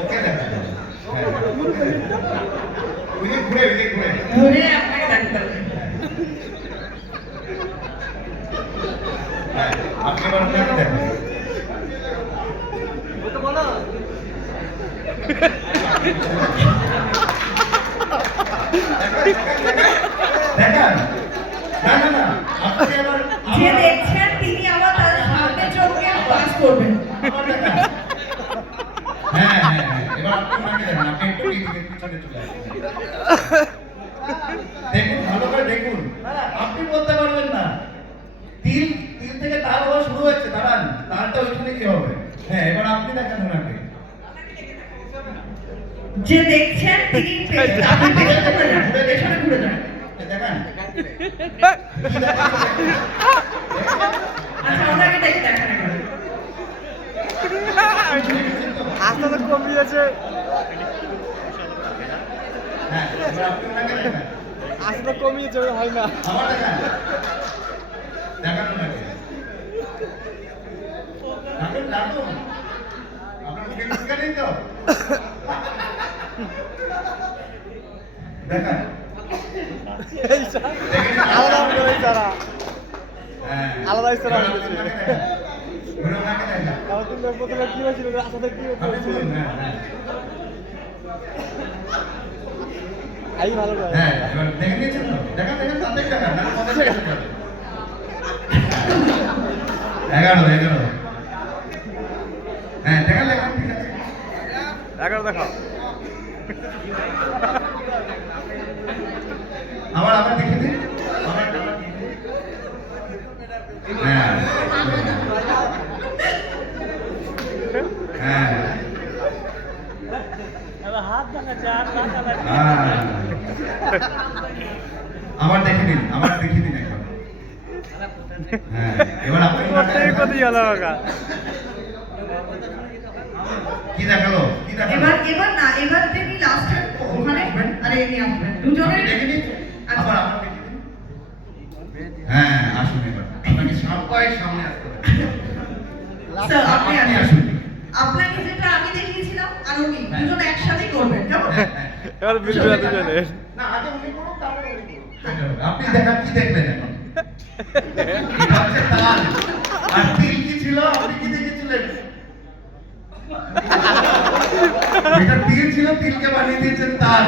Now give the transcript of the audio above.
ওকে দেখা ঘুরে ঘুরে আপনাকে ডাকতে হবে। আপনি আবার ওনাকে দেখেন দেখেন না না না আপনি আবার যে দেখছেন তিনি আবার তার সামনে চোখে পাস করবেন। হ্যাঁ হ্যাঁ এবার আপনি ওনাকে দেখেন আপনি একটু পিছনে চলে আসুন দেখুন ভালো করে দেখুন আপনি বলতে পারবেন না তিল তিল থেকে তাল হওয়া শুরু হচ্ছে দাঁড়ান তালটা ওইখানে কি হবে হ্যাঁ এবার আপনি দেখেন ওনাকে যে দেখছেন তিনি আপনি পেছনে ঘুরে যান, পেছনে ঘুরে যান। দেখেন আচ্ছা ওনাকে দেখে দেখেন একবার। আস্তে আস্তে কমিয়েছে, হ্যাঁ এবার আপনি ওনাকে দেখেন আস্তে কমিয়েছে, হয় না। আবার দেখেন দেখেন ওনাকে দেখুন দেখুন আপনার মুখে মুখে নেই তো দেখেন আলাদা করে তারা হ্যাঁ আলাদা ইস্তারা এবার আপনি ওনাকে দেখেন ঘুরে ওনাকে দেখেন তাহলে তুমি প্রথমে কি হয়েছিল, আস্তে কি আপনি হয়েছিল? বলুন হ্যাঁ হ্যাঁ এই ভালো করে হ্যাঁ এবার দেখে নিয়েছেন তো দেখেন দেখেন তাতে দেখেন না কথা শেষ হয়ে যাবে 11 হ্যাঁ দেখেন দেখেন ঠিক আছে 11 দেখাও। আবার দেখে দিন আবার হ্যাঁ হ্যাঁ হাত দেখাচ্ছে আর না আবার দেখে দিন একবার হ্যাঁ এবার আপনি কতই ভালো লাগা। কি দেখালো এবার এবার না এবার তিনি লাস্টে ওখানে আরে এনে আসবেন দুজনে দেখে নিন আবার দেখে দিন হ্যাঁ আসুন এবার আপনাকে সবাই সামনে আসতে হবে স্যার আপনি আপনি আসুন। আসুন আপনাকে যেটা আমি দেখিয়েছিলাম আর উনি দুজনে একসাথে করবেন কেমন? এবার বিলকুল দুজনে না আগে উনি করুন তারপরে উনি করুন আপনি দেখান কি দেখলেন এখন এটা হচ্ছে তাল আর তিল কি ছিল আপনি কি দেখেছিলেন এটা তিল ছিল তিলকে বানিয়ে দিয়েছেন তাল